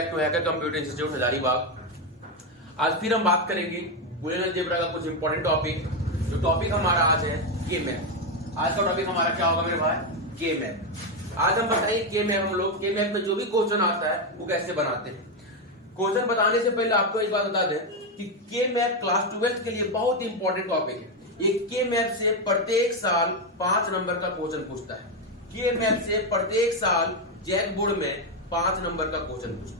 Back to hacker computer institute Hazaribagh. आज फिर हम बात करेंगे बुलियन अलजेब्रा का कुछ इंपॉर्टेंट टॉपिक। जो टॉपिक हमारा आज है के मैप। आज का टॉपिक हमारा क्या होगा मेरे भाई? के मैप। आज हम बताएंगे के मैप। हम लोग के मैप में जो भी क्वेश्चन आता है वो कैसे बनाते हैं। क्वेश्चन बताने से पहले आपको एक बात बता दें कि के मैप क्लास 12 के लिए बहुत इंपॉर्टेंट टॉपिक है। ये के मैप से प्रत्येक साल 5 नंबर का क्वेश्चन पूछता है। के मैप से प्रत्येक साल जैक बोर्ड में 5 नंबर का क्वेश्चन पूछता है।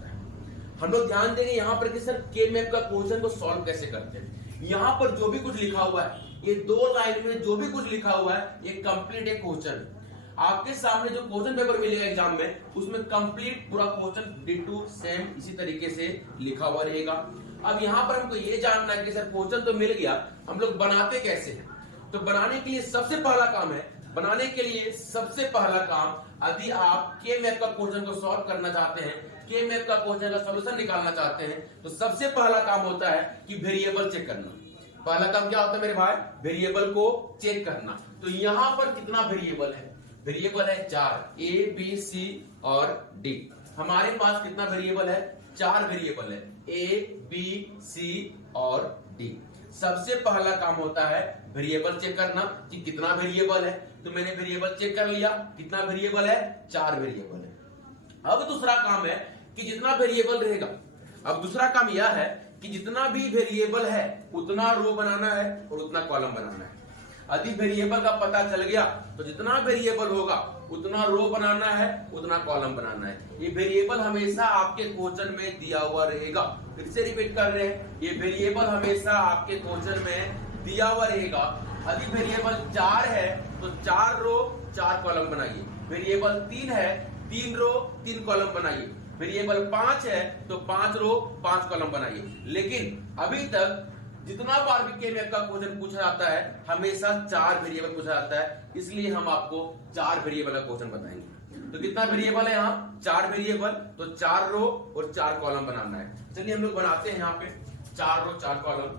हम लोग ध्यान देंगे यहाँ पर कि सर के मैप का क्वेश्चन को सॉल्व कैसे करते हैं। यहाँ पर जो भी कुछ लिखा हुआ है, ये 2 लाइन में जो भी कुछ लिखा हुआ है, ये कंप्लीट एक क्वेश्चन है। आपके सामने जो क्वेश्चन पेपर मिलेगा एग्जाम में, उसमें कंप्लीट पूरा क्वेश्चन डिटू सेम इसी तरीके से लिखा हुआ रहेगा। अब यहाँ पर हमको ये जानना है कि सर क्वेश्चन तो मिल गया, हम लोग बनाते कैसे हैं। तो बनाने के लिए सबसे पहला काम है, यदि आप के मैप का क्वेश्चन को सॉल्व करना चाहते हैं, के मैप का क्वेश्चन का सॉल्यूशन निकालना चाहते हैं, तो सबसे पहला काम होता है कि वेरिएबल चेक करना। पहला काम क्या होता है मेरे भाई? वेरिएबल को चेक करना। तो यहां पर कितना वेरिएबल है? वेरिएबल है 4, ए बी सी और डी। हमारे पास कितना वेरिएबल है? 4 वेरिएबल है, ए बी सी और डी। सबसे पहला काम होता है वेरिएबल चेक करना कि कितना वेरिएबल है। तो मैंने वेरिएबल चेक कर लिया, कितना वेरिएबल है? 4 वेरिएबल है। अब दूसरा काम है कि जितना वेरिएबल रहेगा, अब दूसरा काम यह है कि जितना भी वेरिएबल है उतना रो बनाना है और उतना कॉलम बनाना है। यदि वेरिएबल का पता चल गया तो जितना वेरिएबल होगा उतना रो बनाना है, उतना कॉलम बनाना है। ये वेरिएबल हमेशा आपके क्वेश्चन में दिया हुआ रहेगा। फिर से रिपीट कर रहे हैं, ये वेरिएबल हमेशा आपके क्वेश्चन में दिया हुआ रहेगा। यदि वेरिएबल 4 है तो 4 रो 4 कॉलम बनाइए। वेरिएबल 3 है, 3 रो 3 कॉलम बनाइए। वेरिएबल 5 है तो 5 रो 5 कॉलम बनाइए। लेकिन अभी तक जितना बार भी के मैप का क्वेश्चन पूछा जाता है, हमेशा 4 वेरिएबल पूछा जाता है, इसलिए हम आपको 4 वेरिएबल का क्वेश्चन बताएंगे। तो कितना वेरिएबल है यहाँ? 4 वेरिएबल, तो 4 रो और 4 कॉलम बनाना है। चलिए हम लोग बनाते हैं यहाँ पे 4 रो 4 कॉलम।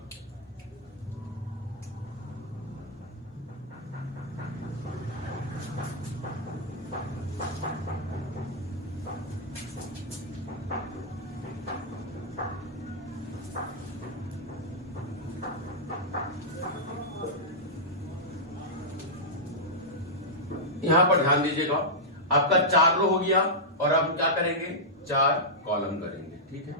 यहां पर ध्यान दीजिएगा, आपका 4 रो हो गया और अब क्या करेंगे? 4 कॉलम करेंगे। ठीक है,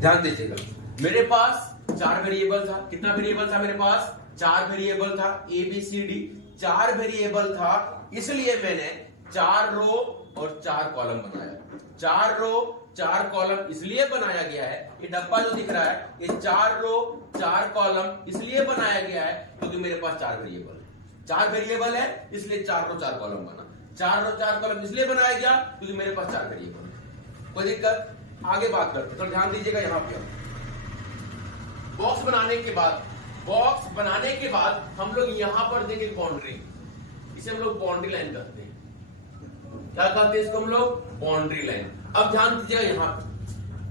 ध्यान दीजिएगा, मेरे पास 4 वेरिएबल था। कितना वेरिएबल था मेरे पास? 4 वेरिएबल था, A B C D 4 variable था, इसलिए मैंने 4 रो और 4 कॉलम बनाया। 4 रो 4 कॉलम इसलिए बनाया गया है, ये डब्बा जो दिख रहा है, ये 4 रो 4 कॉलम इसलिए बनाया गया है क्योंकि मेरे पास 4 वेरिएबल है। 4 वेरिएबल है इसलिए 4 रो 4 कॉलम बना। 4 रो 4 कॉलम इसलिए बनाया गया क्योंकि मेरे पास 4 वेरिएबल है। कोई दिक्कत? आगे बात करते हैं। तो ध्यान दीजिएगा, यहाँ पे बॉक्स बनाने के बाद हम लोग यहां पर देंगे बाउंड्री। इसे हम लोग बाउंड्री लाइन कहते हैं। क्या कहते हैं इसको हम लोग? Boundary line. अब ध्यान दीजिएगा, यहां पर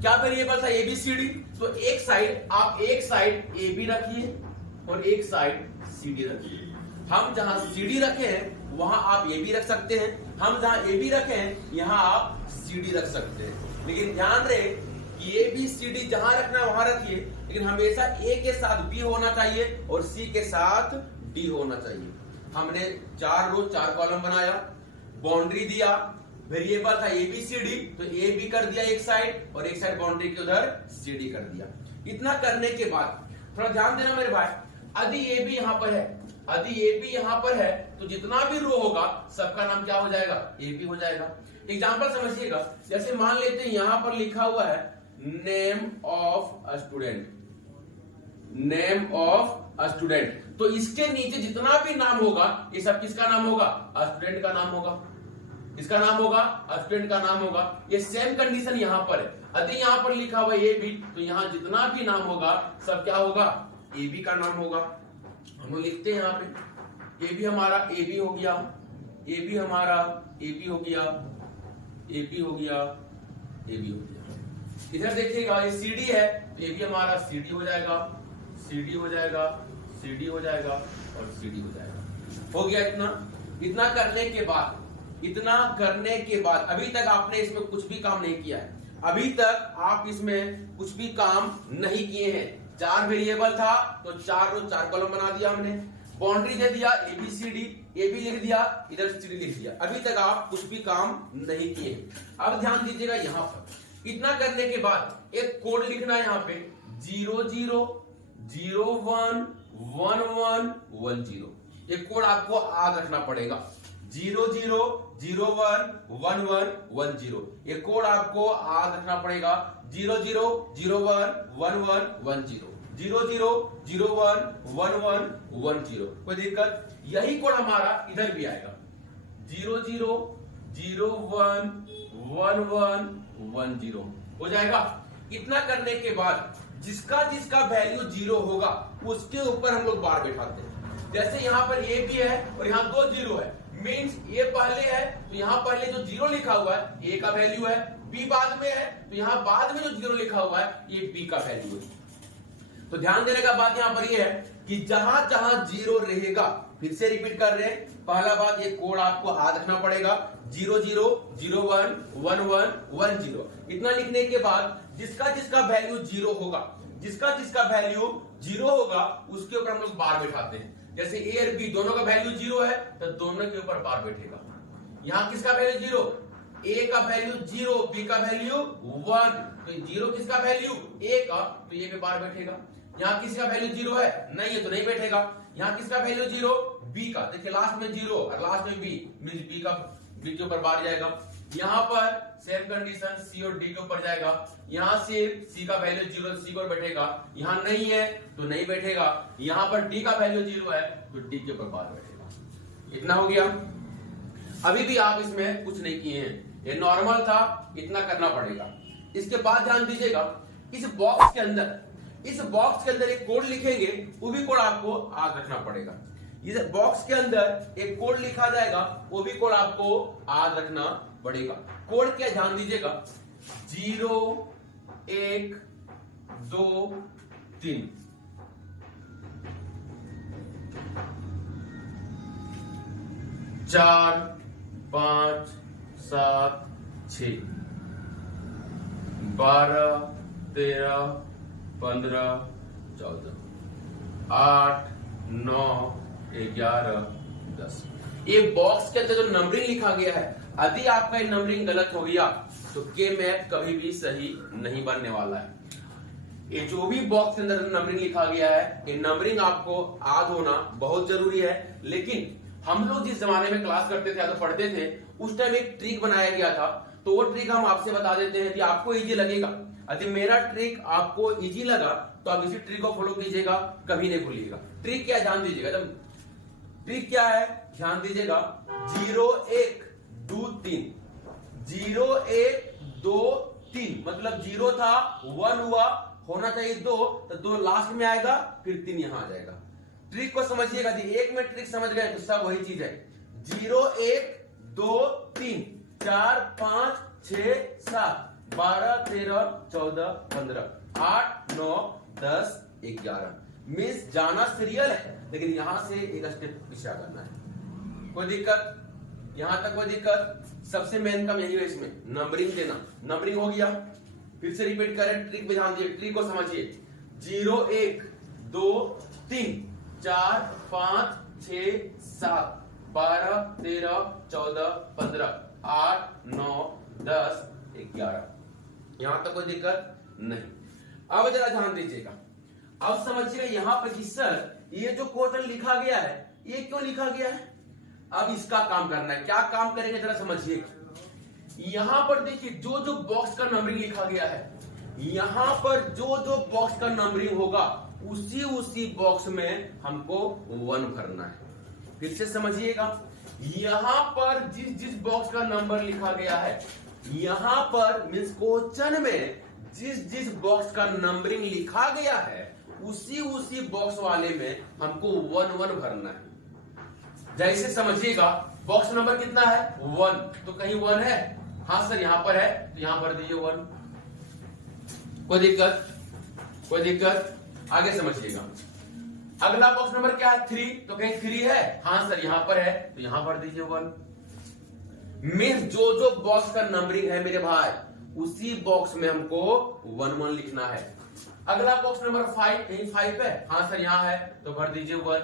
क्या वेरिएबल था? A B C D. तो एक साइड ए बी रखिए और एक साइड सी डी रखिए। हम जहां सी डी रखे हैं वहां आप ए बी रख सकते हैं, हम जहां ए बी रखे हैं यहां आप सी डी रख सकते हैं। लेकिन ध्यान रहे कि ए बी सी डी जहां रखना है वहां रखिए, लेकिन हमेशा ए के साथ बी होना चाहिए और सी के साथ डी होना चाहिए। हमने 4 रो 4 कॉलम बनाया, बाउंड्री दिया, वेरिएबल था ए बी सी डी, तो ए बी कर दिया एक साइड और एक साइड बाउंड्री के उधर सी डी कर दिया। इतना करने के बाद थोड़ा ध्यान देना मेरे भाई, यदि ए बी यहां पर है तो जितना भी रो होगा सबका नाम क्या हो जाएगा? ए बी हो जाएगा। एग्जाम्पल समझिएगा, जैसे मान लेते हैं यहां पर लिखा हुआ है नेम ऑफ अ स्टूडेंट, तो इसके नीचे जितना भी नाम होगा ये सब किसका नाम होगा? स्टूडेंट का नाम होगा। किसका नाम होगा? स्टूडेंट का नाम होगा। ये सेम कंडीशन यहां पर है। यदि यहां पर लिखा हुआ ए बी, तो यहां जितना भी नाम होगा सब क्या होगा? ए बी का नाम होगा। हम लोग लिखते हैं यहाँ पे ए बी हमारा ए बी हो गया, ए बी हमारा ए बी हो गया, AP हो गया, AB हो गया। इधर देखिएगा ये CD है, AB हमारा CD हो जाएगा, CD हो जाएगा, CD हो जाएगा और CD हो जाएगा। हो गया इतना। इतना करने के बाद अभी तक आपने इसमें कुछ भी काम नहीं किया है, अभी तक आप इसमें कुछ भी काम नहीं किए हैं। 4 वेरिएबल था तो 4 रो 4 कॉलम बना दिया हमने, बाउंड्री दे दिया ABCD, AB लिख दिया, इधर CD लिख दिया। अभी तक आप कुछ भी काम नहीं किए। अब ध्यान दीजिएगा यहां पर, इतना करने के बाद एक कोड लिखना है यहां पे 0 0 0 1 1 1 1 0। एक कोड आपको याद रखना पड़ेगा, 0 0 0 1 1 1 1 0। ये कोड आपको याद रखना पड़ेगा, 0 0 0 1 1 1 1 0, 0 0 0 1 1 1 1 0। कोई दिक्कत? यही कोड हमारा इधर भी आएगा, 0 0 0 1 1 1 1 0 हो जाएगा। इतना करने के बाद जिसका वैल्यू 0 होगा उसके ऊपर हम लोग बार बैठाते हैं। जैसे यहां पर A भी है और यहां 2 0 है, मीन्स A पहले है तो यहां पहले जो 0 लिखा हुआ है A का वैल्यू है, B बाद में है तो यहां बाद में जो 0 लिखा हुआ है ये B का वैल्यू है। तो ध्यान देने का बात यहां पर ये है कि जहां जहां 0 रहेगा, फिर से रिपीट कर रहे हैं, पहला बात ये कोड आपको याद रखना पड़ेगा, 0 0 0 1 1 1 1 0। इतना लिखने के बाद जिसका वैल्यू 0 होगा, जिसका वैल्यू 0 होगा उसके ऊपर हम लोग बार बैठाते हैं। जैसे A और B दोनों का वैल्यू 0 है तो दोनों के ऊपर बार बैठेगा। यहां किसका वैल्यू 0? A का वैल्यू 0, B का वैल्यू 1, तो 0 किसका वैल्यू? A का, तो ये पे बार बैठेगा। यहाँ किसका वैल्यू 0 है? नहीं है तो नहीं बैठेगा। यहाँ किसका वैल्यू 0? B का, देखिए लास्ट में 0 और लास्ट में B, मींस B के ऊपर बार जाएगा। यहाँ पर सेम कंडीशन C और D के ऊपर जाएगा। यहाँ से C का वैल्यू 0, C पर बैठेगा, यहाँ नहीं है तो नहीं बैठेगा। यहाँ पर D का वैल्यू 0 है तो D के ऊपर बार बैठेगा। इतना हो गया। अभी भी आप इसमें कुछ नहीं किए हैं, ये नॉर्मल था, इतना करना पड़ेगा। इसके बाद ध्यान दीजिएगा, इस बॉक्स के अंदर एक कोड लिखेंगे, वो भी कोड आपको याद रखना पड़ेगा। इस बॉक्स के अंदर एक कोड लिखा जाएगा, वो भी कोड आपको याद रखना पड़ेगा। कोड क्या, ध्यान दीजिएगा, 0 1 2 3। चार 5 7 6 12 13 15 14 8 9 11 10। ये बॉक्स के अंदर जो नंबरिंग लिखा गया है, यदि आपका ये नंबरिंग गलत हो गया तो के मैथ कभी भी सही नहीं बनने वाला है। ये जो भी बॉक्स के अंदर नंबरिंग लिखा गया है, ये नंबरिंग आपको याद होना बहुत जरूरी है। लेकिन हम लोग जिस जमाने में क्लास करते थे या तो पढ़ते थे, उस टाइम एक ट्रिक बनाया गया था, तो वो ट्रिक हम आपसे बता देते हैं कि आपको इजी लगेगा। यदि मेरा ट्रिक आपको इजी लगा तो आप इसी ट्रिक को फॉलो कीजिएगा, कभी नहीं भूलिएगा। ट्रिक क्या, ध्यान दीजिएगा, ट्रिक क्या है, ध्यान दीजिएगा, 0 1 2 3, 0 1 2 3, मतलब 0 था, 1 हुआ, होना चाहिए 2, तो 2 लास्ट में आएगा, फिर 3 यहां आ जाएगा। ट्रिक को समझिएगा, एक में ट्रिक समझ गए तो सब वही चीज है। 0 1 2 3 4 5 6 7 12 13 14 15 8 9 10 11। मिस जाना सीरियल है, लेकिन यहां से एक स्टेप पीछे करना है। कोई दिक्कत? यहां तक कोई दिक्कत? सबसे मेन काम यही है इसमें, नंबरिंग देना। नंबरिंग हो गया, फिर से रिपीट करें, ट्रिक पे ध्यान दीजिए, ट्रिक को समझिए। 0 1 2 3 4 5 6 7 12 13 14 15 8 9 10 11। यहां तक कोई दिक्कत नहीं। अब जरा ध्यान दीजिएगा, अब समझिएगा यहां पर कि सर ये जो क्वेश्चन लिखा गया है, ये क्यों लिखा गया है। अब इसका काम करना है। क्या काम करेंगे जरा समझिएगा। यहां पर देखिए, जो जो बॉक्स का नंबरिंग लिखा गया है, यहां पर जो जो बॉक्स का नंबरिंग होगा, उसी बॉक्स में हमको 1 भरना है। फिर से समझिएगा, यहां पर जिस बॉक्स का नंबर लिखा गया है, यहां पर मींस क्वेश्चन में जिस बॉक्स का नंबरिंग लिखा गया है, उसी बॉक्स वाले में हमको 1 1 भरना है। जैसे समझिएगा, बॉक्स नंबर कितना है 1, तो कहीं 1 है हाँ सर यहाँ पर है तो यहाँ भर दीजिए 1। कोई दिक्कत? कोई दिक्कत? आगे समझिएगा। अगला बॉक्स नंबर क्या है? 3, तो कहीं 3 है? हाँ सर यहाँ पर है तो यहाँ भर दीजिए 1। मीन्स जो जो बॉक्स का नंबरिंग है मेरे भाई उसी बॉक्स में हमको 1 1 लिखना है। अगला बॉक्स नंबर 5, कहीं 5 है? हाँ सर यहाँ है तो भर दीजिए 1।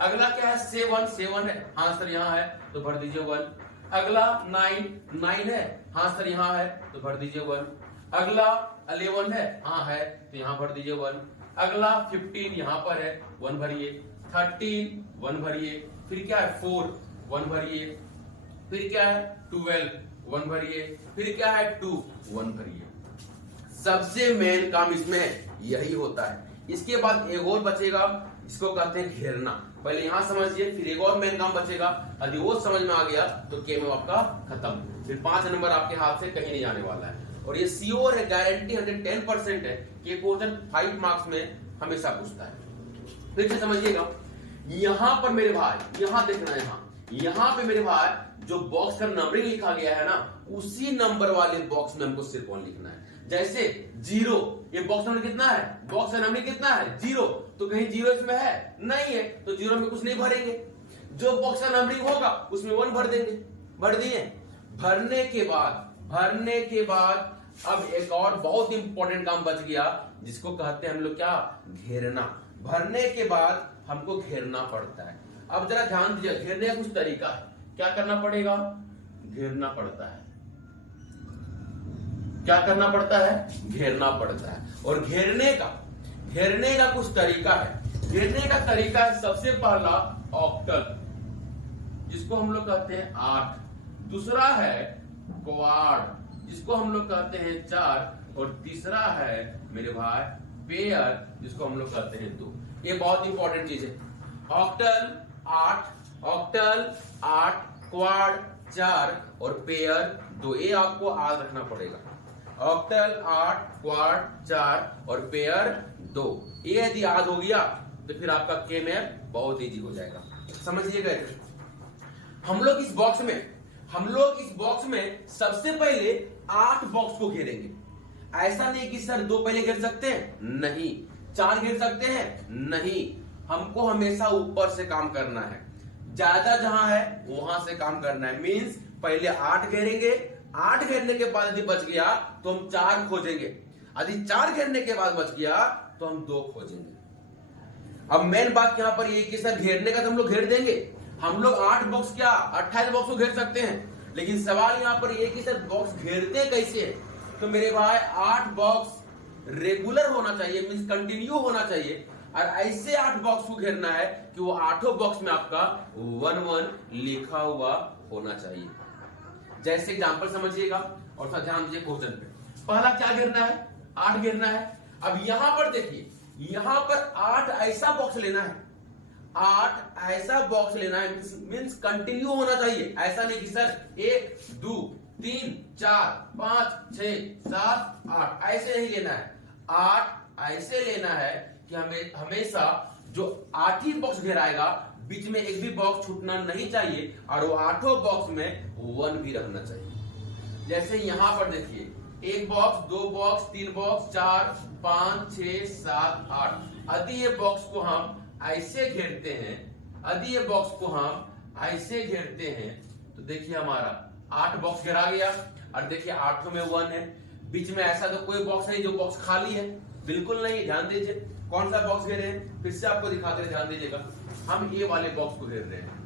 अगला क्या है? 7 है? हाँ सर यहाँ है तो भर दीजिए 1। अगला 9 है? हाँ सर यहाँ है तो भर दीजिए 1। अगला 11 है? हाँ है तो यहाँ भर दीजिए 1। अगला 15 यहाँ पर है 1 भरिए। 13 1 भरिए। फिर क्या है? 4 1 भरिए। फिर क्या है? 12 1 भरिए। फिर क्या है? 2 1 भरिए। सबसे मेन काम इसमें यही होता है। इसके बाद एक और बचेगा, इसको कहते हैं घेरना। पहले यहां समझिए, फिर एक और मेन काम बचेगा। यदि वो समझ में आ गया तो केम आपका खत्म। फिर 5 नंबर आपके हाथ से कहीं नहीं जाने वाला है। और ये श्योर है, गारंटी 110% है कि क्वेश्चन 5 मार्क्स में हमेशा पूछता है। फिर से समझिएगा, यहां पर मेरे भाई, यहां देखना है, यहां पे मेरे भाई जो बॉक्स का नंबरिंग लिखा गया है ना, उसी नंबर वाले बॉक्स में हमको सिर्फ 1 लिखना है। जैसे 0, ये बॉक्स नंबर कितना है? बॉक्स का नंबरिंग कितना है? 0, तो कहीं 0 इसमें है? नहीं है, तो 0 में कुछ नहीं भरेंगे। जो बॉक्स का नंबरिंग होगा उसमें 1 भर देंगे। भर दिए? भरने के बाद अब एक और बहुत इंपॉर्टेंट काम बच गया, जिसको कहते हैं हम लोग क्या? घेरना। भरने के बाद हमको घेरना पड़ता है। अब जरा ध्यान दीजिए, घेरने का कुछ तरीका है। क्या करना पड़ेगा? घेरना पड़ता है। क्या करना पड़ता है? घेरना पड़ता है। और घेरने का कुछ तरीका है। घेरने का तरीका है सबसे पहला ऑक्टल, जिसको हम लोग कहते हैं 8। दूसरा है क्वाड, जिसको हम लोग कहते हैं 4। और तीसरा है मेरे भाई पेयर, जिसको हम लोग कहते हैं 2। ये बहुत इंपॉर्टेंट चीज है। ऑक्टल 8, क्वाड 4 और पेयर 2। ये आपको याद रखना पड़ेगा। ऑक्टल 8, क्वाड 4 और पेयर 2। ये यदि याद हो गया तो फिर आपका के मैप बहुत इजी हो जाएगा। समझिएगा, हम लोग इस बॉक्स में सबसे पहले 8 बॉक्स को घेरेंगे। ऐसा नहीं कि सर 2 पहले घेर सकते हैं, नहीं। 4 घेर सकते हैं, नहीं। हमको हमेशा ऊपर से काम करना है। ज्यादा जहां है वहां से काम करना है। मींस पहले 8 घेरेंगे, 8 घेरने के बाद यदि बच गया तो हम 4 खोजेंगे। यदि 4 घेरने के बाद बच गया तो हम 2 खोजेंगे। अब मेन बात यहां पर ये कि सर घेरने का तो हम लोग घेर देंगे। हम लोग 8 बॉक्स क्या 28 बॉक्स को घेर सकते हैं। लेकिन सवाल यहां पर ये कि सर बॉक्स घेरते कैसे है? तो मेरे भाई 8 बॉक्स रेगुलर होना चाहिए, मींस कंटिन्यू होना चाहिए। और ऐसे 8 बॉक्स को घेरना है कि वो 8 बॉक्स में आपका 1 1 लिखा हुआ होना चाहिए। जैसे एग्जांपल समझिएगा और साथ ध्यान दीजिए क्वेश्चन पे। पहला क्या घेरना है? 8 घेरना है। अब यहां पर देखिए, यहां पर 8 ऐसा बॉक्स लेना है। 8 ऐसा बॉक्स लेना है, मींस कंटिन्यू होना चाहिए। ऐसा नहीं कि सर 1 2 3 4 5 6 7 8 ऐसे नहीं लेना है। 8 ऐसे लेना है कि हमें हमेशा जो 8 ही बॉक्स घेराएगा, बीच में एक भी बॉक्स छूटना नहीं चाहिए। और वो 8 बॉक्स में 1 भी रहना चाहिए। जैसे यहां पर देखिए, 1 बॉक्स 2 बॉक्स 3 बॉक्स 4 5 6 7 8। यदि ये बॉक्स को हम ऐसे घेरते हैं, यदि ये बॉक्स को हम ऐसे घेरते हैं तो देखिए हमारा 8 बॉक्स घेरा गया। और देखिए 8 में 1 है। बीच में ऐसा तो कोई बॉक्स नहीं जो बॉक्स खाली है, बिल्कुल नहीं। ध्यान दीजिए कौन सा बॉक्स घेरे हैं, फिर से आपको दिखाते हैं, ध्यान दीजिएगा। हम ये वाले बॉक्स को घेर रहे हैं।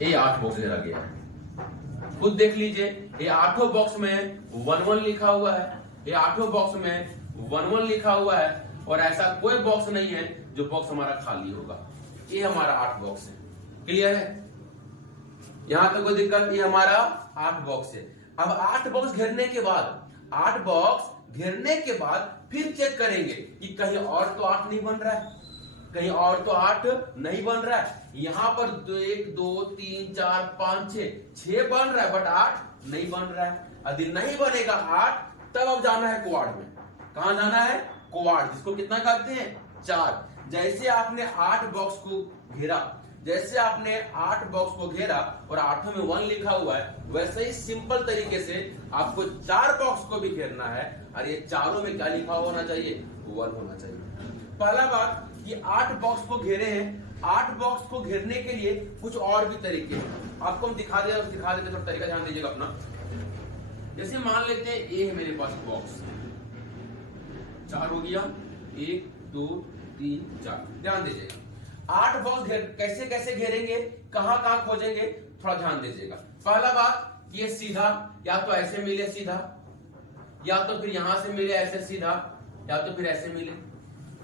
ये 8 बॉक्स घेरा गया है, खुद देख लीजिए। ये 8 बॉक्स में 1 1 लिखा हुआ है। ये 8 बॉक्स में 1 1 लिखा हुआ है। और ऐसा कोई बॉक्स नहीं है जो बॉक्स हमारा खाली होगा। ये हमारा 8 बॉक्स है। क्लियर है? यहां तो कोई दिक्कत? ये हमारा 8 बॉक्स है। अब 8 बॉक्स घेरने के बाद, 8 बॉक्स घेरने के बाद फिर चेक करेंगे कि कहीं और तो 8 नहीं बन रहा है, कहीं और तो 8 नहीं बन रहा है। यहां पर 1 2 3 4 5 6 बन रहा है, बट 8 नहीं बन रहा है। यदि नहीं बनेगा 8, तब अब जाना है क्वाड में। कहां जाना है? क्वाड, जिसको कितना कहते हैं? 4। जैसे आपने 8 बॉक्स को घेरा, जैसे आपने 8 बॉक्स को घेरा और 8 में 1 लिखा हुआ है, वैसे ही सिंपल तरीके से आपको 4 बॉक्स को भी घेरना है और ये चारों में क्या लिखा होना चाहिए, 1 होना चाहिए। पहला बात कि 8 बॉक्स को घेरे हैं, 8 बॉक्स को घेरने के लिए कुछ और भी तरीके हैं, आपको हम दिखा देते, थोड़ा तरीका ध्यान दीजिएगा अपना। जैसे मान लेते हैं ये है मेरे पास बॉक्स, 4 हो गया, 1 2 3 4, ध्यान दीजिएगा। 8 बॉक्स कैसे कैसे घेरेंगे, कहां कहां खोजेंगे, थोड़ा ध्यान दीजिएगा। पहला बात, ये सीधा, या तो ऐसे मिले सीधा, या तो फिर यहां से मिले ऐसे सीधा, या तो फिर ऐसे मिले।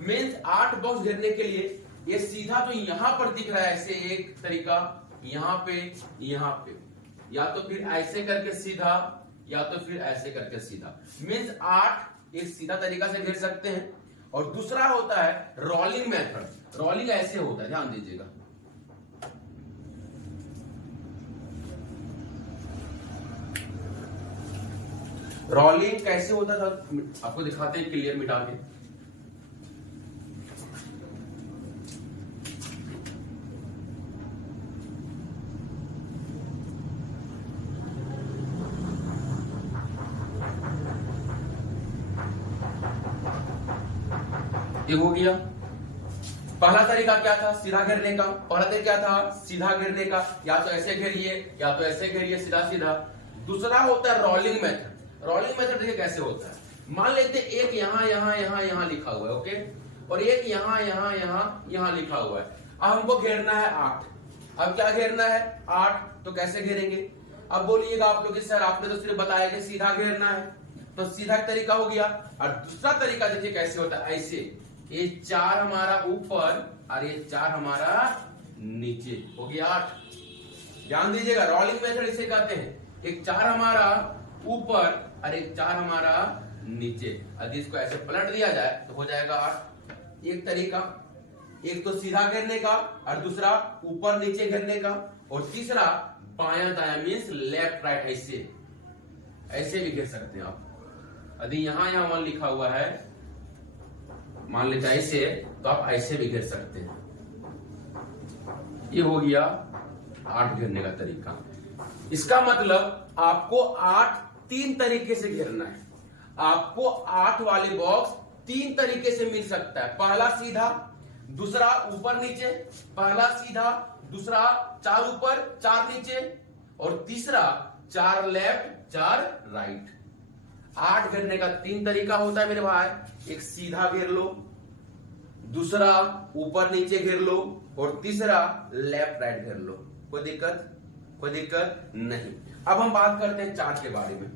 मीन्स 8 बॉक्स घेरने के लिए ये सीधा जो यहां पर दिख रहा है ऐसे एक तरीका, यहां पे, या तो फिर ऐसे करके सीधा, या तो फिर ऐसे करके सीधा। मीन्स 8 एक सीधा तरीका से घेर सकते हैं। और दूसरा होता है रोलिंग मेथड। रोलिंग ऐसे होता है, ध्यान दीजिएगा। रोलिंग कैसे होता था आपको दिखाते हैं क्लियर मिटा के। ये हो गया। पहला तरीका क्या था, सीधा घेरने का। पहला तरीका क्या था, सीधा घेरने का, या तो ऐसे घेरिए या तो ऐसे घेरिए, सीधा सीधा। दूसरा होता है रोलिंग मेथड। रोलिंग मेथड देखिए कैसे होता है। मान लेते एक यहां यहां यहां यहां लिखा हुआ है, ओके, और एक यहां यहां यहां यहां लिखा हुआ है। अब हमको घेरना है 8। अब क्या घेरना है, 8। तो कैसे घेरेंगे? अब बोलिएगा आप लोग, सर आपने तो सिर्फ बताया कि सीधा घेरना है, तो सीधा तरीका हो गया। और दूसरा तरीका देखिए कैसे होता है, ऐसे, ये 4 हमारा ऊपर और ये 4 हमारा नीचे, हो गया 8। ध्यान दीजिएगा, रोलिंग मेथड इसे कहते हैं। एक 4 हमारा ऊपर और एक 4 हमारा नीचे। यदि इसको ऐसे पलट दिया जाए तो हो जाएगा 8। एक तरीका, एक तो सीधा घेरने का और दूसरा ऊपर नीचे घेरने का, और तीसरा बायां दायां मीन्स लेफ्ट राइट, ऐसे ऐसे भी घेर सकते हैं आप। यदि यहां यहां 1 लिखा हुआ है, मान लेते ऐसे, तो आप ऐसे भी घेर सकते हैं। ये हो गया 8 घेरने का तरीका। इसका मतलब आपको 8 3 तरीके से घेरना है। आपको 8 वाले बॉक्स 3 तरीके से मिल सकता है। पहला सीधा, दूसरा ऊपर नीचे, पहला सीधा, दूसरा 4 ऊपर 4 नीचे, और तीसरा 4 लेफ्ट 4 राइट। 8 घेरने का 3 तरीका होता है मेरे भाई। एक सीधा घेर लो, दूसरा ऊपर नीचे घेर लो, और तीसरा लेफ्ट राइट घेर लो। कोई दिक्कत नहीं। अब हम बात करते हैं 4 के बारे में,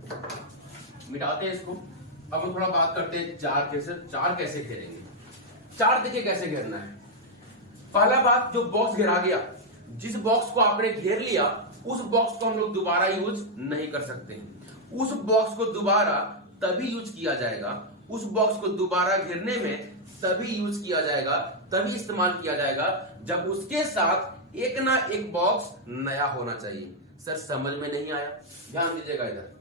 मिटाते हैं इसको। अब हम थोड़ा बात करते हैं 4 कैसे घेरेंगे। 4 देखिए कैसे घेरना है। पहला बात, जो बॉक्स घेरा गया, जिस बॉक्स को आपने घेर लिया, उस बॉक्स को हम लोग दोबारा यूज नहीं कर सकते। उस बॉक्स को दोबारा तभी यूज किया जाएगा, उस बॉक्स को दोबारा घेरने में तभी यूज किया जाएगा, तभी इस्तेमाल किया जाएगा, जब उसके साथ एक ना एक बॉक्स नया होना चाहिए। सर समझ में नहीं आया, ध्यान दीजिएगा इधर।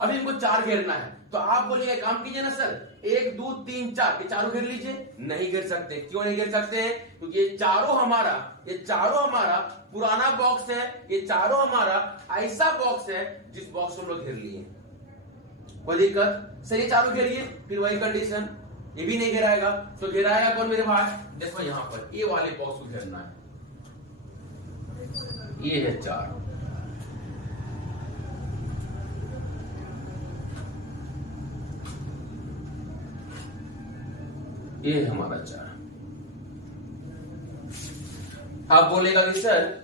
अभी इनको 4 घेरना है, तो आप बोलिए काम कीजिए ना सर, 1 2 3 4, ये चारों घेर लीजिए। नहीं घेर सकते। क्यों नहीं घेर सकते हैं? क्योंकि ये चारों हमारा पुराना बॉक्स है। ये चारों हमारा ऐसा बॉक्स है जिस बॉक्स को हम लोग घेर लिए। कोई दिक्कत? सर ये चारों घेरिए, फिर वही कंडीशन, ये भी नहीं घेराएगा, तो घेराएगा कौन मेरे भाई? देखो यहां पर ये वाले बॉक्स को घेरना है। ये है 4, ये है हमारा 4। आप बोलेगा कि सर,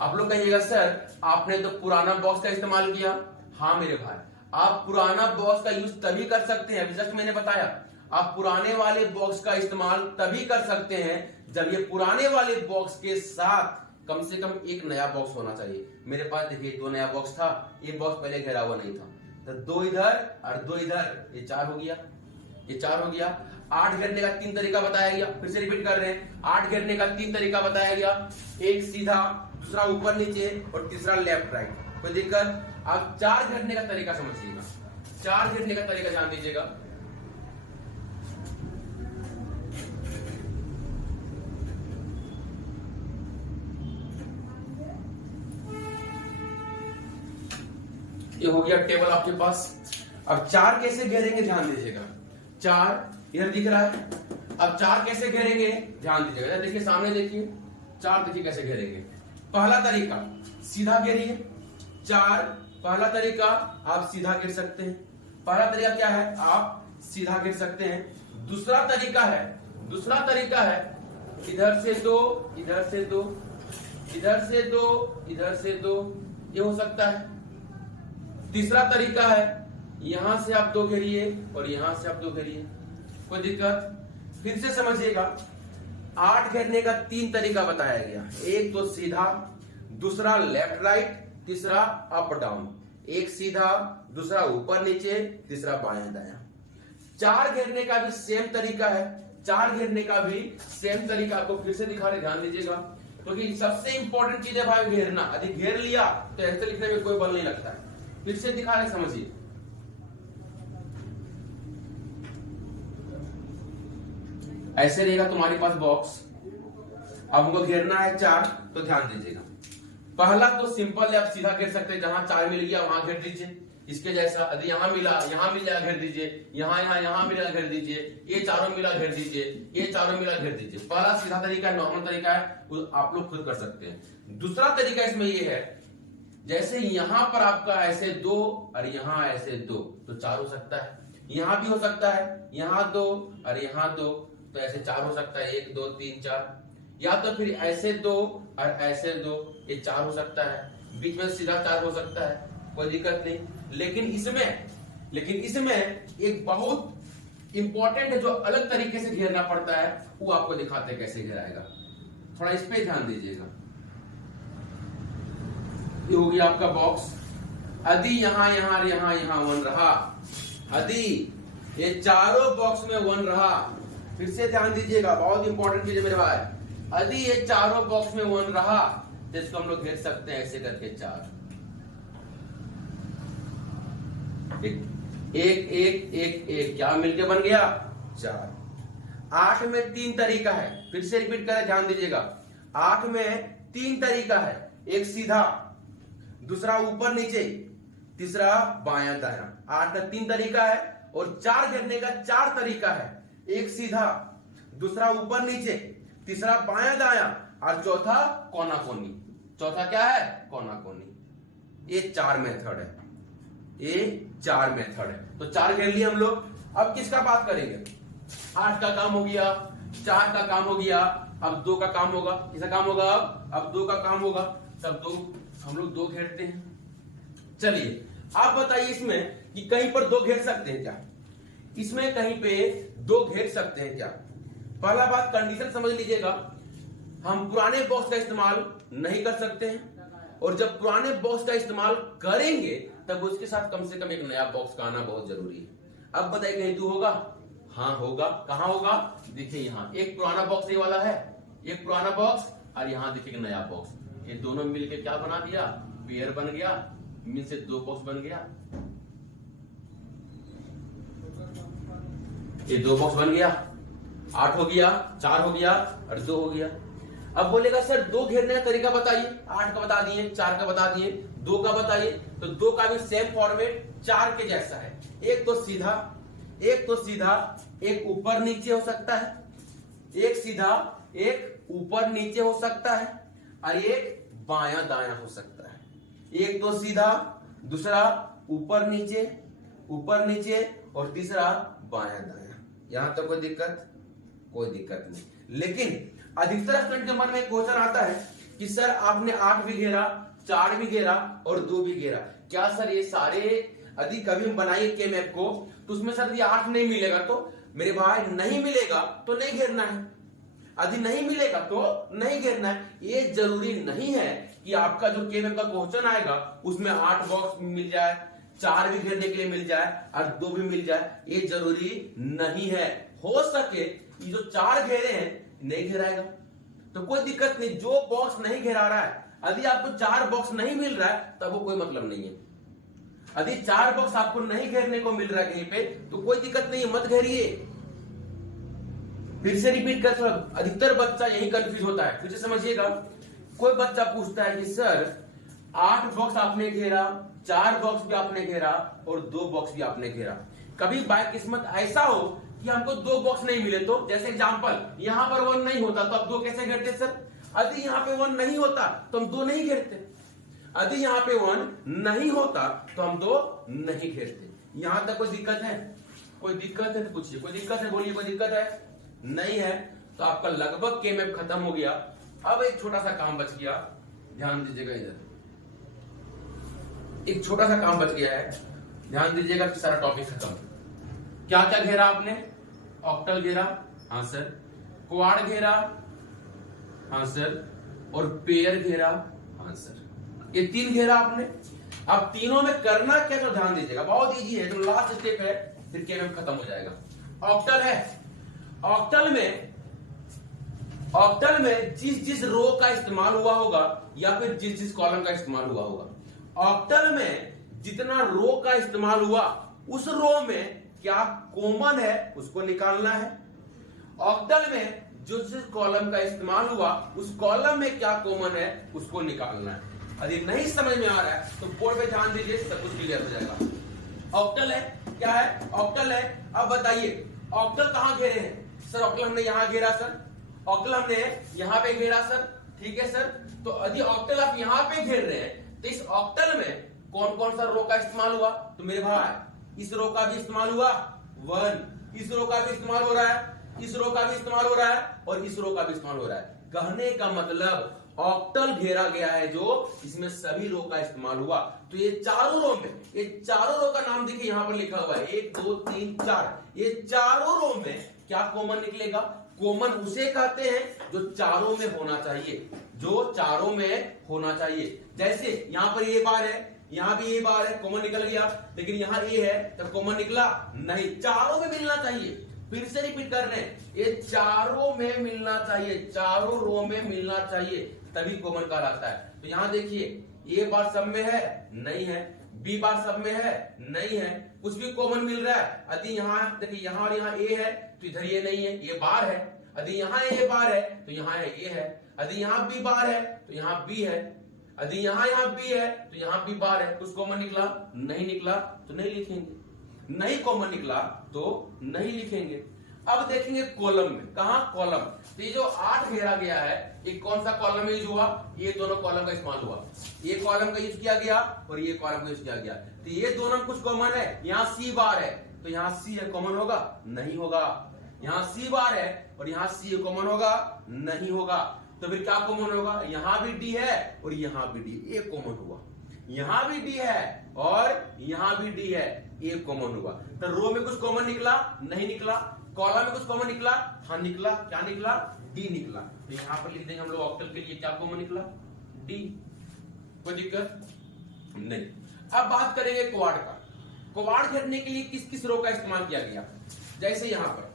आप लोग कहिएगा सर आपने तो पुराना बॉक्स का इस्तेमाल किया। हाँ मेरे भाई, आप पुराना बॉक्स का यूज तभी कर सकते हैं, अभी जस्ट मैंने बताया, आप पुराने वाले बॉक्स का इस्तेमाल तभी कर सकते हैं जब ये पुराने वाले बॉक्स के साथ कम से कम एक नया बॉक्स होना चाहिए। मेरे पास देखिए 2 नया बॉक्स था, ये बॉक्स पहले घेरा हुआ नहीं था, तो 2 इधर और 2 इधर, ये 4 हो गया, ये 4 हो गया। 8 घेरने का 3 तरीका बताया गया, फिर से रिपीट कर रहे हैं। 8 घेरने का 3 तरीका बताया गया, एक सीधा, दूसरा ऊपर नीचे, और तीसरा लेफ्ट राइट। कोई दिक्कत? आप 4 घेरने का तरीका समझिएगा। 4 घेरने का तरीका जान दीजिएगा। ये हो गया टेबल आपके पास। अब 4 कैसे घेरेंगे ध्यान दीजिएगा। 4 इधर दिख रहा है। अब 4 कैसे घेरेंगे ध्यान दीजिएगा। देखिए सामने देखिए 4 देखिए कैसे घेरेंगे। पहला तरीका सीधा घेरिए 4। पहला तरीका आप सीधा घेर सकते हैं। पहला तरीका क्या है, आप सीधा घेर सकते हैं। दूसरा तरीका है इधर से 2, इधर से 2, इधर से 2, इधर से 2, ये हो सकता है। तीसरा तरीका है यहां से आप 2 घेरिए और यहां से आप 2 घेरिए, कोई दिक्कत। फिर से समझिएगा 8 घेरने का 3 तरीका बताया गया। एक तो सीधा, दूसरा लेफ्ट राइट, तीसरा अप डाउन। एक सीधा, दूसरा ऊपर नीचे, तीसरा बायां दायां। 4 घेरने का भी सेम तरीका है। 4 घेरने का भी सेम तरीका आपको फिर से दिखा रहे, ध्यान दीजिएगा। क्योंकि सबसे इंपॉर्टेंट चीज है भाई घेरना। यदि घेर लिया तो ऐसे लिखने में कोई बल नहीं लगता है। फिर से दिखा रहे, समझिए। ऐसे रहेगा तुम्हारे पास बॉक्स। अब हमको घेरना है 4, तो ध्यान दीजिएगा। पहला तो सिंपल है, आप सीधा घेर सकते हैं। जहां 4 मिल गया वहां घेर दीजिए इसके जैसा। यदि यहां मिला, यहां मिला, घेर दीजिए। यहां मिला, घेर दीजिए। ये चारों मिला, घेर दीजिए। ये चारों मिला, घेर दीजिए। पहला सीधा तरीका है, नॉर्मल तरीका है, आप लोग खुद कर सकते हैं। दूसरा तरीका इसमें ये है, जैसे यहां पर आपका ऐसे 2 और यहां ऐसे 2, तो 4 हो सकता है। यहां भी हो सकता है, यहां 2 और यहां 2, तो ऐसे 4 हो सकता है। 1 2 3 4। या तो फिर ऐसे 2 और ऐसे 2, ये 4 हो सकता है। बीच में सीधा 4 हो सकता है, कोई दिक्कत नहीं। लेकिन इसमें एक बहुत इंपॉर्टेंट है जो अलग तरीके से घेरना पड़ता है, वो आपको दिखाते हैं कैसे घेराएगा। थोड़ा इस पे ध्यान दीजिएगा। ये हो गया आपका बॉक्स। यदि यहां 1 रहा, यदि ये चारों बॉक्स में 1 रहा, फिर से ध्यान दीजिएगा, बहुत इंपॉर्टेंट चीज है मेरे भाई। यदि ये चारों बॉक्स में 1 रहा, जिसको हम लोग घेर सकते हैं ऐसे करके 4। एक क्या मिलके बन गया 4। 8 में 3 तरीका है, फिर से रिपीट करें, ध्यान दीजिएगा। 8 में 3 तरीका है। एक सीधा, दूसरा ऊपर नीचे, तीसरा बायां दायां। 8 का 3 तरीका है और 4 घेरने का 4 तरीका है। एक सीधा, दूसरा ऊपर नीचे, तीसरा बायां दायां और चौथा कोना कोनी। चौथा क्या है, कोना कोनी। ये 4 मेथड है, ये 4 मेथड है। तो 4 घेर लिए हम लोग। अब किसका बात करेंगे। 8 का काम हो गया, 4 का काम हो गया, अब 2 का काम होगा। किसका काम होगा, अब 2 का काम होगा। तब 2 हम लोग 2 घेरते हैं। चलिए आप बताइए इसमें कि कहीं पर 2 घेर सकते हैं क्या, इसमें कहीं पे 2 घेर सकते हैं क्या। पहला बात कंडीशन समझ लीजिएगा, हम पुराने बॉक्स का इस्तेमाल नहीं कर सकते हैं, और जब पुराने बॉक्स का इस्तेमाल करेंगे तब उसके साथ कम से कम एक नया बॉक्स का आना बहुत जरूरी है। अब बताइए कहीं 2 होगा, हाँ होगा। कहां होगा, देखिए यहां एक पुराना बॉक्स ये वाला है, एक पुराना बॉक्स, और यहां देखिए एक नया बॉक्स। ये दोनों मिलकर क्या बना दिया, पेयर बन गया, मीन से 2 बॉक्स बन गया। ये 2 बॉक्स बन गया, 8 हो गया, 4 हो गया और 2 हो गया। अब बोलेगा सर 2 घेरने का तरीका बताइए। 8 का बता दिए, 4 का बता दिए, 2 का बताइए। तो 2 का भी सेम फॉर्मेट 4 के जैसा है। एक तो सीधा, एक ऊपर नीचे हो सकता है। एक सीधा, एक ऊपर नीचे हो सकता है, और एक बायां दायां हो सकता है। एक तो सीधा, दूसरा ऊपर नीचे और तीसरा बायां दायां। यहां तक कोई दिक्कत नहीं। लेकिन अधिकतर स्टूडेंट के मन में क्वेश्चन आता है कि सर आपने 8 भी घेरा, 4 भी घेरा और 2 भी घेरा, क्या सर ये सारे यदि कभी हम बनाइए के मैप को तो उसमें सर ये 8 नहीं मिलेगा। तो मेरे भाई नहीं मिलेगा तो नहीं घेरना है, यदि नहीं मिलेगा तो नहीं घेरना है। ये जरूरी नहीं है कि आपका जो के मैप का क्वेश्चन आएगा उसमें 8 बॉक्स मिल जाए, 4 भी घेरने के लिए मिल जाए और 2 भी मिल जाए, ये जरूरी नहीं है। हो सके ये जो 4 घेरे हैं नहीं घेराएगा तो कोई दिक्कत नहीं। जो बॉक्स नहीं घेरा रहा है, यदि आपको 4 बॉक्स नहीं मिल रहा है तब वो कोई मतलब नहीं है। यदि 4 बॉक्स आपको नहीं घेरने को मिल रहा है कहीं पे तो कोई दिक्कत नहीं है, मत घेरिए। फिर से रिपीट कर, अधिकतर बच्चा यही कंफ्यूज होता है। फिर से समझिएगा, कोई बच्चा पूछता है कि सर 8 बॉक्स आपने घेरा, 4 बॉक्स भी आपने घेरा और 2 बॉक्स भी आपने घेरा। कभी बाय किस्मत ऐसा हो कि हमको 2 बॉक्स नहीं मिले, तो जैसे एग्जांपल यहां पर 1 नहीं होता तो आप 2 कैसे घेरते सर? यदि यहां पे 1 नहीं होता तो हम 2 नहीं घेरते, यदि यहां पे 1 नहीं होता तो हम 2 नहीं घेरते। यहां तक कोई दिक्कत है? कोई दिक्कत है तो पूछिए, कोई दिक्कत है बोलिए, कोई दिक्कत है? नहीं है तो आपका लगभग के मैप खत्म हो गया। अब एक छोटा सा काम बच गया, ध्यान दीजिएगा, इधर एक छोटा सा काम बच गया है, ध्यान दीजिएगा, सारा टॉपिक खत्म। क्या क्या घेरा आपने? ऑक्टल घेरा, हाँ सर। क्वाड घेरा, हाँ सर। और पेयर घेरा, हाँ सर। ये 3 घेरा आपने। अब तीनों में करना क्या तो ध्यान दीजिएगा, बहुत इजी है, जो लास्ट स्टेप है फिर केवल खत्म हो जाएगा। ऑक्टल है, ऑक्टल में जिस रो का इस्तेमाल हुआ होगा या फिर जिस कॉलम का इस्तेमाल हुआ होगा, ऑक्टल में जितना रो का इस्तेमाल हुआ उस रो में क्या कॉमन है उसको निकालना है। ऑक्टल में जिस कॉलम का इस्तेमाल हुआ उस कॉलम में क्या कॉमन है उसको निकालना है। यदि नहीं समझ में आ रहा है तो बोर्ड पे ध्यान दीजिए, सब कुछ क्लियर हो जाएगा। ऑक्टल है, क्या है? ऑक्टल है। अब बताइए ऑक्टल कहां घेरे हैं सर? ऑक्टल हमने यहां घेरा सर, ऑक्टल हमने यहां पे घेरा सर, ठीक है सर। तो यदि ऑक्टल आप यहां पे घेर रहे हैं तो इस ऑक्टल में कौन कौन सा रो का इस्तेमाल हुआ? तो मेरे भाई इस रो का भी इस्तेमाल हुआ 1, इस रो का भी इस्तेमाल हो रहा है, इस रो का भी इस्तेमाल हो रहा है और इस रो का भी इस्तेमाल हो रहा है। कहने का मतलब ऑक्टल घेरा गया है जो इसमें सभी रो का इस्तेमाल हुआ। तो ये चारों रो में, ये चारों रो का नाम देखिए यहां पर लिखा हुआ है 1 2 3 4। ये चारों रो में क्या कॉमन निकलेगा? कॉमन उसे कहते हैं जो चारों में होना चाहिए, जो चारों में होना चाहिए। जैसे यहां पर ये बार है, यहां भी ये बार है, कॉमन निकल गया, लेकिन यहां ये है तो कॉमन निकला नहीं, चारों में मिलना चाहिए। फिर से रिपीट कर रहे हैं, ये चारों में मिलना चाहिए, चारों रो में मिलना चाहिए, तभी कॉमन कहलाता है। तो यहां देखिए ए बार सब में है, नहीं है, बी बार सब में है, नहीं है, कुछ भी कॉमन मिल रहा है। यदि यहां देखिए यहां और यहां ए है तो इधर ये नहीं है, ये बार है। यदि यहां ए बार है तो यहां ए है। यदि यहां बी बार है तो यहां बी है। यदि यहां बी है तो यहां बी बार है। कुछ कॉमन निकला? नहीं निकला तो नहीं लिखेंगे, नहीं कॉमन निकला तो नहीं लिखेंगे। अब देखेंगे कॉलम में, कहा कॉलम। तो ये जो 8 घेरा गया है, ये कौन सा कॉलम यूज हुआ? ये दोनों कॉलम का इस्तेमाल हुआ, ये कॉलम का यूज किया गया और ये कॉलम का यूज किया गया। तो ये दोनों में कुछ कॉमन है, यहाँ सी बार है तो यहाँ सी है, कॉमन होगा? नहीं होगा। यहाँ सी बार है और यहाँ सी कॉमन होगा? नहीं होगा। तो फिर क्या कॉमन होगा? यहां भी डी है और यहां भी डी, ये कॉमन हुआ। यहां भी डी है और यहां भी डी है, ये कॉमन हुआ। तो रो में कुछ कॉमन निकला? नहीं निकला। कॉलम में कुछ कॉमन निकला? हाँ निकला। क्या निकला? डी निकला। तो यहां पर लिख देंगे हम लोग ऑक्टल के लिए क्या कॉमन निकला? डी। कोई दिक्कत नहीं। अब बात करेंगे क्वाड का। क्वाड घेरने के लिए किस किस रो का इस्तेमाल किया गया? जैसे यहां पर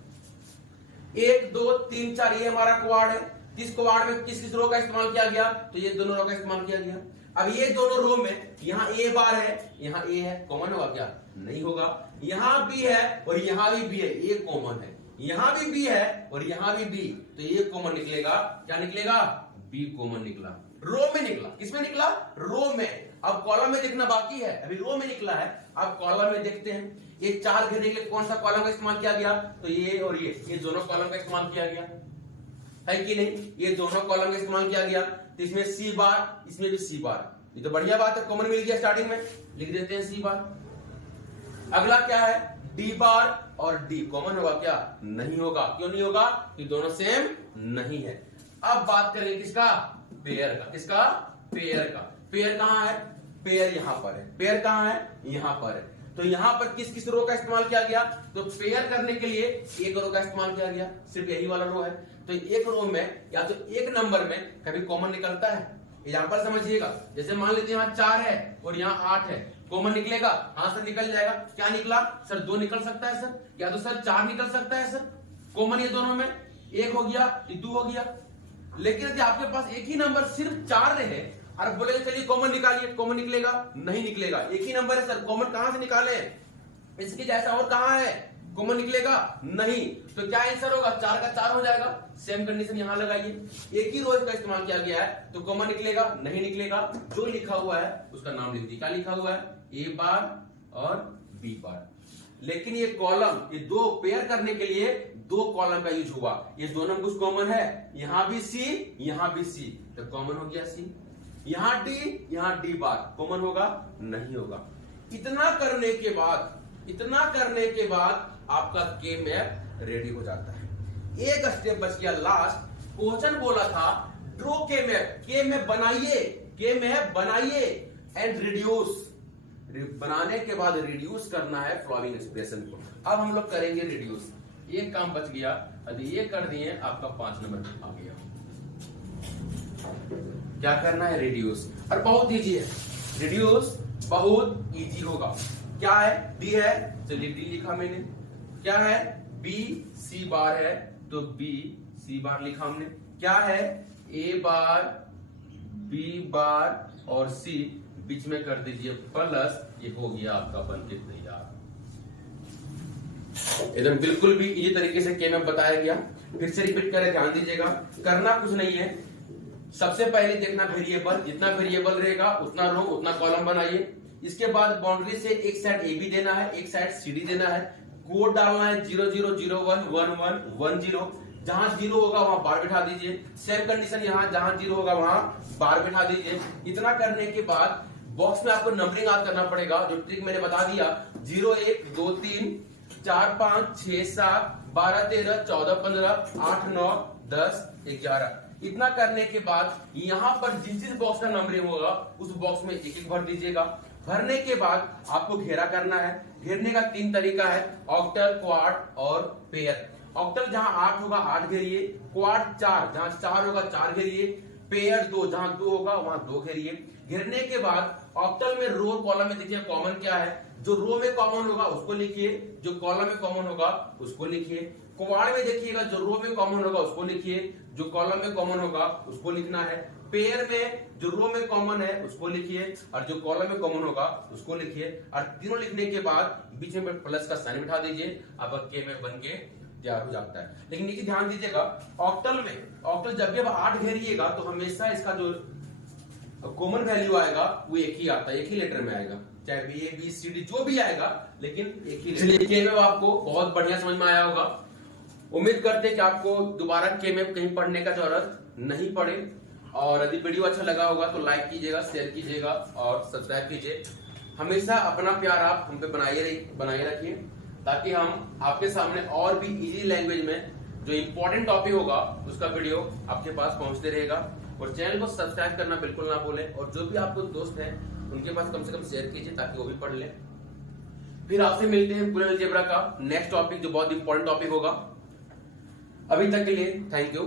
1 2 3 4 ये हमारा क्वाड है। इस क्वाड में किस किस रो का इस्तेमाल किया गया? तो ये दोनों रो का इस्तेमाल किया गया। अब ये दोनों रो में यहाँ ए बार है, यहाँ ए है, कॉमन होगा क्या? नहीं होगा। यहाँ बी है और यहाँ भी बी है, ये कॉमन है। यहाँ भी बी है और यहाँ भी बी, तो ये कॉमन निकलेगा। क्या निकलेगा? बी कॉमन निकला। रो में निकला। किसमें निकला? रो में। अब कॉलम में देखना बाकी है, अभी रो में निकला है। अब कॉलम में देखते हैं, ये 4 घेरने के लिए कौन सा कॉलम का इस्तेमाल किया गया? तो ये और ये दोनों कॉलम का इस्तेमाल किया गया है कि नहीं? ये दोनों कॉलम का इस्तेमाल किया गया। तो इसमें सी बार, इसमें भी सी बार, ये तो बढ़िया बात है, कॉमन मिल गया। स्टार्टिंग में लिख देते हैं सी बार। अगला क्या है? डी बार और डी कॉमन होगा क्या? नहीं होगा। क्यों नहीं होगा? ये दोनों सेम नहीं है। अब बात करेंगे किसका? पेयर का। किसका? पेयर का। पेयर कहां है? पेयर यहां पर है। पेयर कहां है? यहां पर है। तो यहां पर किस किस रो का इस्तेमाल किया गया? तो पेयर करने के लिए एक रो का इस्तेमाल किया गया, सिर्फ यही वाला रो है। तो एक रो में या तो एक नंबर में कभी कॉमन निकलता है। एग्जांपल समझिएगा, जैसे मान लीजिए यहाँ 4 है और यहाँ 8 है, कॉमन निकलेगा? हाँ सर निकल जाएगा। क्या निकला सर? 2 निकल सकता है सर, या तो सर 4 निकल सकता है सर। कॉमन ये दोनों में 1 हो गया, 2 हो गया। लेकिन यदि आपके पास एक ही नंबर सिर्फ 4 रहे और बोले चलिए कॉमन निकालिए, कॉमन निकलेगा? नहीं निकलेगा। एक ही नंबर है सर, कॉमन कहां से निकाले? इसके जैसा और कहां है? कॉमन निकलेगा नहीं, तो क्या आंसर होगा, 4 का 4 हो जाएगा। सेम कंडीशन यहां लगाइए, एक ही रो का इस्तेमाल किया गया है तो कॉमन निकलेगा नहीं निकलेगा, जो लिखा हुआ है उसका नाम लिख दीजिए। क्या लिखा हुआ है, ए बार और बी बार। लेकिन ये कॉलम, ये दो पेयर करने के लिए 2 कॉलम का यूज हुआ। ये दोनों कुछ कॉमन है, यहां भी सी यहां भी सी, तो कॉमन हो गया सी। यहां डी बार कॉमन होगा नहीं होगा। इतना करने के बाद आपका के मैप रेडी हो जाता है। एक स्टेप बच गया लास्ट। क्वेश्चन बोला था ड्रॉ के मैप बनाइए एंड रिड्यूस। बनाने के बाद रिड्यूस करना है फ्लोइंग एक्सप्रेशन को। अब हम लोग करेंगे रिड्यूस। एक काम बच गया, यदि ये कर दिए आपका 5 नंबर आ गया। क्या करना है, रिड्यूस। और बहुत इजी है, रिड्यूस बहुत इजी होगा। क्या है, डी है, चलिए डी लिखा मैंने। क्या है, बी सी बार है तो बी सी बार लिखा हमने। क्या है, ए बार बी बार और सी बीच में कर दीजिए प्लस, ये हो गया आपका बनके तैयार। एकदम बिल्कुल भी इसी तरीके से के में बताया गया। फिर से रिपीट करें, ध्यान दीजिएगा। करना कुछ नहीं है, सबसे पहले देखना वेरिएबल, जितना वेरिएबल रहेगा उतना रो उतना कॉलम बनाइए। इसके बाद बाउंड्री से एक साइड ए बी देना है, एक साइड सी डी देना है। कोड डालना है 0 0 0 1 1 1 1 0। जहां 0 होगा वहां बार बिठा दीजिए। सेम कंडीशन यहां, जहां 0 होगा वहां बार बिठा दीजिए। इतना करने के बाद बॉक्स में आपको नंबरिंग याद करना पड़ेगा, जो ट्रिक मैंने बता दिया। 0 1 2 3 4 5 6 7 12 13 14 15 8 9 10 11। इतना करने के बाद यहां पर जिस बॉक्स का नंबरिंग होगा उस बॉक्स में एक एक भर दीजिएगा। भरने के बाद आपको घेरा करना है। घेरने का 3 तरीका है, ऑक्टल, क्वाड और पेयर। ऑक्टल जहां 8 होगा 8 घेरिए, क्वाड 4 जहां 4 होगा 4 घेरिए, पेयर 2 जहां 2 होगा वहां 2 घेरिए। घेरने के बाद ऑक्टल में रो कॉलम में देखिए कॉमन क्या है, जो रो में कॉमन होगा उसको लिखिए, जो कॉलम में कॉमन होगा उसको लिखिए। क्वाड में देखिएगा जो रो में कॉमन होगा उसको लिखिए, जो कॉलम में कॉमन होगा उसको लिखना है। पेयर में जो रो में कॉमन है उसको लिखिए और जो कॉलम में कॉमन होगा उसको लिखिए। और तीनों लिखने के बाद बीच में प्लस का साइन बिठा दीजिए, आपका के में बन के तैयार हो जाता है। लेकिन ये ध्यान दीजिएगा, ऑक्टल जब भी आप 8 घेरिएगा तो हमेशा इसका जो कॉमन वैल्यू आएगा वो एक ही आता है, एक ही लेटर में आएगा, चाहे B A B C D जो भी आएगा, लेकिन एक ही लेटर। के में आपको बहुत बढ़िया समझ में आया होगा। उम्मीद करते हैं कि आपको दोबारा के में कहीं पढ़ने का जरूरत नहीं पड़े। और यदि वीडियो अच्छा लगा होगा तो लाइक कीजिएगा, शेयर कीजिएगा और सब्सक्राइब कीजिए। हमेशा अपना प्यार आप हम पे बनाए रखिए, ताकि हम आपके सामने और भी इजी लैंग्वेज में जो इंपॉर्टेंट टॉपिक होगा उसका वीडियो आपके पास पहुंचते रहेगा। और चैनल को सब्सक्राइब करना बिल्कुल ना भूलें, और जो भी आपको दोस्त हैं उनके पास कम से कम शेयर कीजिए ताकि वो भी पढ़ लें। फिर आपसे मिलते हैं बुलियन अलजेब्रा का नेक्स्ट टॉपिक, जो बहुत इंपॉर्टेंट टॉपिक होगा। अभी तक के लिए थैंक यू।